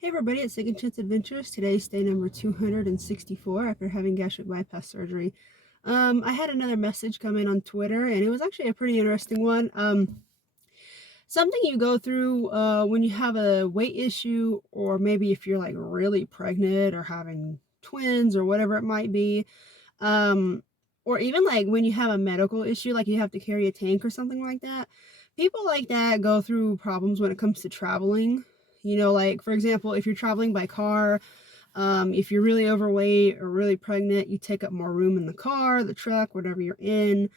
Hey everybody, it's Second Chance Adventures. Today's day number 264 after having gastric bypass surgery. I had another message come in on Twitter, and it was actually a pretty interesting one. Something you go through when you have a weight issue, or maybe if you're like really pregnant or having twins or whatever it might be, um, or even like when you have a medical issue, like you have to carry a tank or something like that. People like that go through problems when it comes to traveling. Like for example, if you're traveling by car, if you're really overweight or really pregnant, you take up more room in the car, the truck, whatever you're in.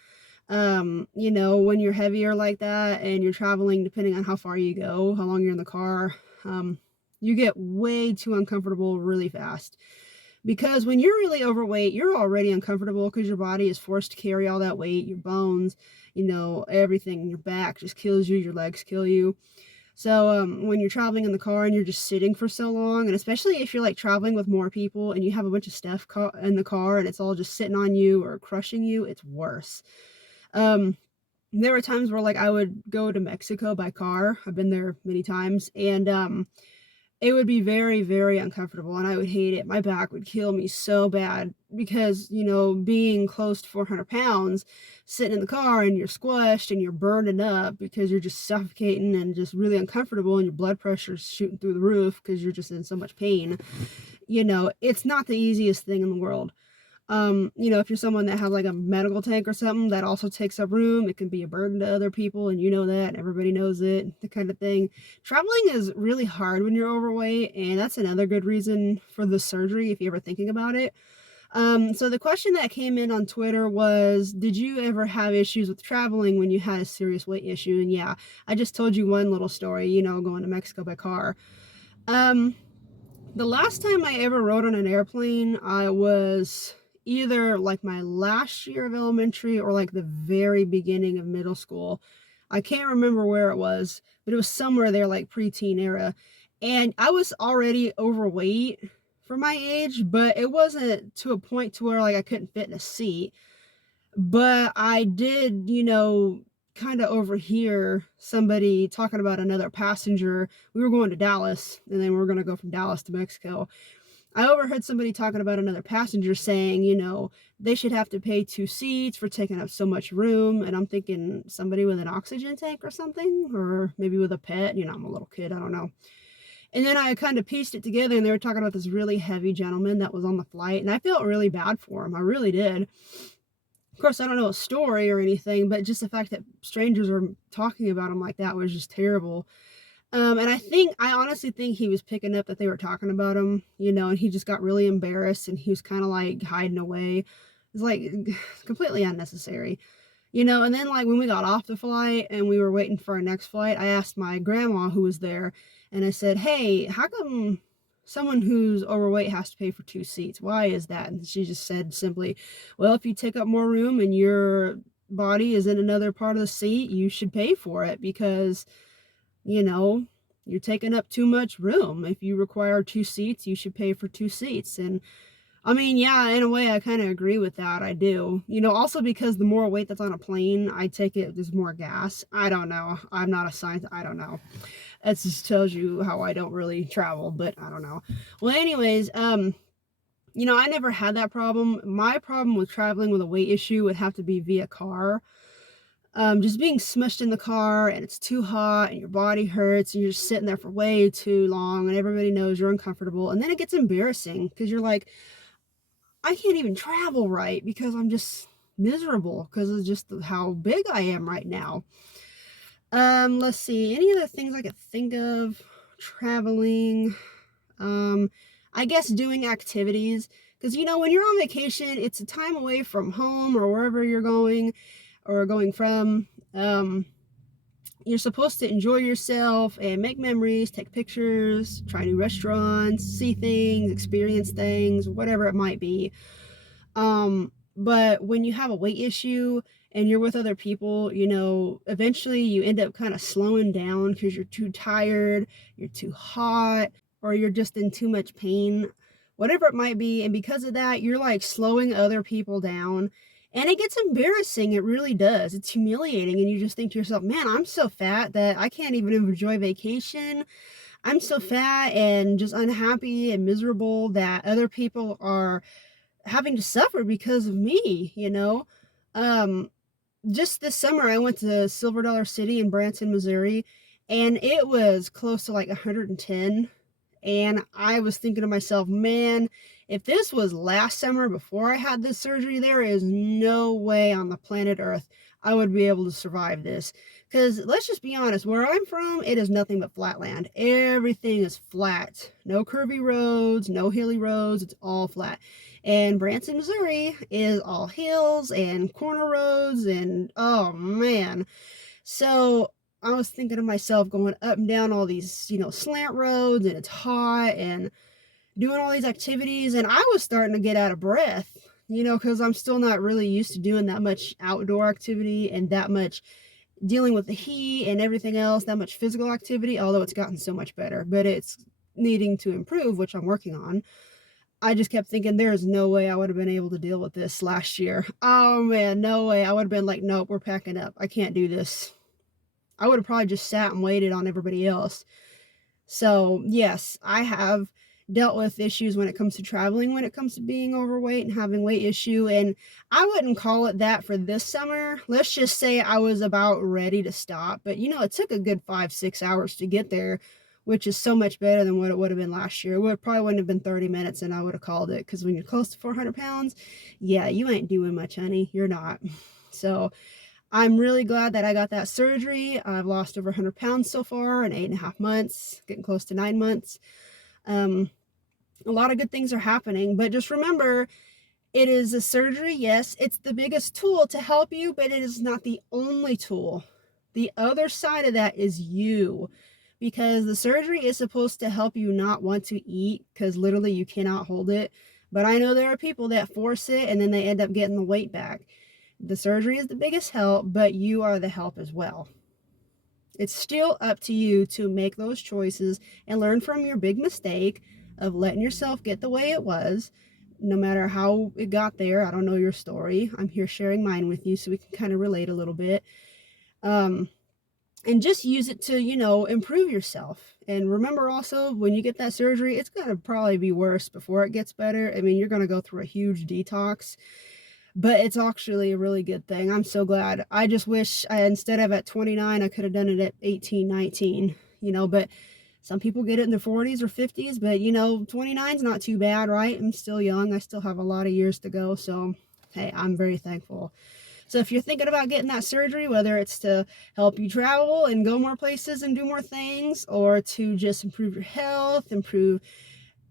When you're heavier like that and you're traveling, depending on how far you go, how long you're in the car, you get way too uncomfortable really fast. Because when you're really overweight, you're already uncomfortable because your body is forced to carry all that weight, your bones, everything, your back just kills you, your legs kill you. So when you're traveling in the car and you're just sitting for so long, and especially if you're like traveling with more people and you have a bunch of stuff in the car and it's all just sitting on you or crushing you, it's worse. Um, there were times where like I would go to Mexico by car. I've been there many times, and it would be very, very uncomfortable and I would hate it. My back would kill me so bad because, being close to 400 pounds, sitting in the car and you're squished and you're burning up because you're just suffocating and just really uncomfortable and your blood pressure's shooting through the roof because you're just in so much pain. It's not the easiest thing in the world. If you're someone that has like a medical tank or something that also takes up room, it can be a burden to other people, and that, and everybody knows it, the kind of thing. Traveling is really hard when you're overweight, and that's another good reason for the surgery if you're ever thinking about it. So the question that came in on Twitter was, did you ever have issues with traveling when you had a serious weight issue? And yeah, I just told you one little story, going to Mexico by car. Um, the last time I ever rode on an airplane, I was either like my last year of elementary or like the very beginning of middle school. I can't remember where it was, but it was somewhere there, like preteen era. And I was already overweight for my age, but it wasn't to a point to where like I couldn't fit in a seat. But I did, kind of overhear somebody talking about another passenger. We were going to Dallas, and then we were going to go from Dallas to Mexico. I overheard somebody talking about another passenger saying, they should have to pay 2 seats for taking up so much room. And I'm thinking somebody with an oxygen tank or something, or maybe with a pet. I'm a little kid, I don't know. And then I kind of pieced it together, and they were talking about this really heavy gentleman that was on the flight, and I felt really bad for him. I really did. Of course, I don't know a story or anything, but just the fact that strangers are talking about him like that was just terrible. And I honestly think he was picking up that they were talking about him, and he just got really embarrassed and he was kind of like hiding away. It's like completely unnecessary, and then like when we got off the flight and we were waiting for our next flight, I asked my grandma who was there, and I said, hey, how come someone who's overweight has to pay for 2 seats? Why is that? And she just said simply, well, if you take up more room and your body is in another part of the seat, you should pay for it because, you know, you're taking up too much room. If you require 2 seats, you should pay for 2 seats. And I mean, yeah, in a way, I kind of agree with that. I do. Also because the more weight that's on a plane, I take it, there's more gas. I don't know. I'm not a scientist. I don't know. That just tells you how I don't really travel, but I don't know. Well, anyways, I never had that problem. My problem with traveling with a weight issue would have to be via car. Just being smushed in the car and it's too hot and your body hurts and you're just sitting there for way too long and everybody knows you're uncomfortable. And then it gets embarrassing because you're like, I can't even travel right because I'm just miserable because of just how big I am right now. Let's see, any other things I could think of traveling. I guess doing activities, because when you're on vacation, it's a time away from home or wherever you're going or going from. You're supposed to enjoy yourself and make memories, take pictures, try new restaurants, see things, experience things, whatever it might be. But when you have a weight issue and you're with other people, eventually you end up kind of slowing down because you're too tired, you're too hot, or you're just in too much pain, whatever it might be. And because of that, you're like slowing other people down. And it gets embarrassing. It really does. It's humiliating. And you just think to yourself, man, I'm so fat that I can't even enjoy vacation. I'm so fat and just unhappy and miserable that other people are having to suffer because of me, you know? Um, just this summer, I went to Silver Dollar City in Branson, Missouri, and it was close to like 110. And I was thinking to myself, man, if this was last summer before I had this surgery, there is no way on the planet Earth I would be able to survive this. Because let's just be honest, where I'm from, it is nothing but flat land. Everything is flat. No curvy roads, no hilly roads, it's all flat. And Branson, Missouri is all hills and corner roads, and oh man. So I was thinking to myself, going up and down all these, slant roads, and it's hot, and doing all these activities, and I was starting to get out of breath, because I'm still not really used to doing that much outdoor activity and that much dealing with the heat and everything else, that much physical activity, although it's gotten so much better, but it's needing to improve, which I'm working on. I just kept thinking there's no way I would have been able to deal with this last year. Oh man, no way. I would have been like, nope, we're packing up. I can't do this. I would have probably just sat and waited on everybody else. So, yes, I have dealt with issues when it comes to traveling, when it comes to being overweight and having weight issue. And I wouldn't call it that for this summer. Let's just say I was about ready to stop. But, it took a good 5-6 hours to get there, which is so much better than what it would have been last year. It probably wouldn't have been 30 minutes and I would have called it. Because when you're close to 400 pounds, yeah, you ain't doing much, honey. You're not. So, I'm really glad that I got that surgery. I've lost over 100 pounds so far in 8.5 months, getting close to 9 months. A lot of good things are happening, but just remember, it is a surgery. Yes, it's the biggest tool to help you, but it is not the only tool. The other side of that is you, because the surgery is supposed to help you not want to eat, because literally you cannot hold it. But I know there are people that force it and then they end up getting the weight back. The surgery is the biggest help, but you are the help as well. It's still up to you to make those choices and learn from your big mistake of letting yourself get the way it was, no matter how it got there. I don't know your story. I'm here sharing mine with you so we can kind of relate a little bit. And just use it to, improve yourself. And remember also, when you get that surgery, it's going to probably be worse before it gets better. I mean, you're going to go through a huge detox. But it's actually a really good thing. I'm so glad. I just wish instead of at 29, I could have done it at 18, 19, but some people get it in their 40s or 50s, but 29 is not too bad, right? I'm still young. I still have a lot of years to go. So, hey, I'm very thankful. So if you're thinking about getting that surgery, whether it's to help you travel and go more places and do more things, or to just improve your health, improve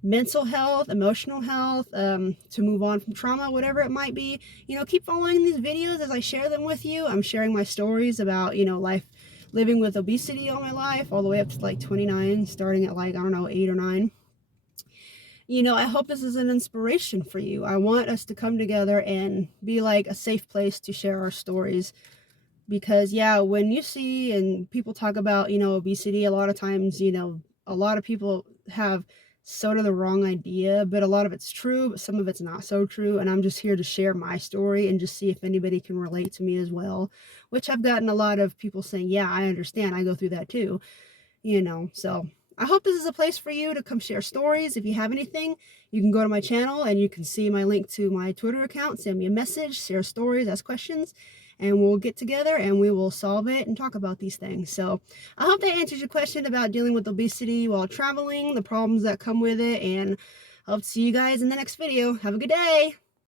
mental health, emotional health, to move on from trauma, whatever it might be, keep following these videos as I share them with you. I'm sharing my stories about, life living with obesity all my life, all the way up to like 29, starting at like, I don't know, 8 or 9. I hope this is an inspiration for you. I want us to come together and be like a safe place to share our stories. Because, yeah, when you see and people talk about, obesity, a lot of times, a lot of people have sort of the wrong idea, but a lot of it's true, but some of it's not so true. And I'm just here to share my story and just see if anybody can relate to me as well, which I've gotten a lot of people saying, yeah, I understand. I go through that too, so I hope this is a place for you to come share stories. If you have anything, you can go to my channel and you can see my link to my Twitter account, send me a message, share stories, ask questions, and we'll get together and we will solve it and talk about these things. So I hope that answers your question about dealing with obesity while traveling, the problems that come with it, and I hope to see you guys in the next video. Have a good day.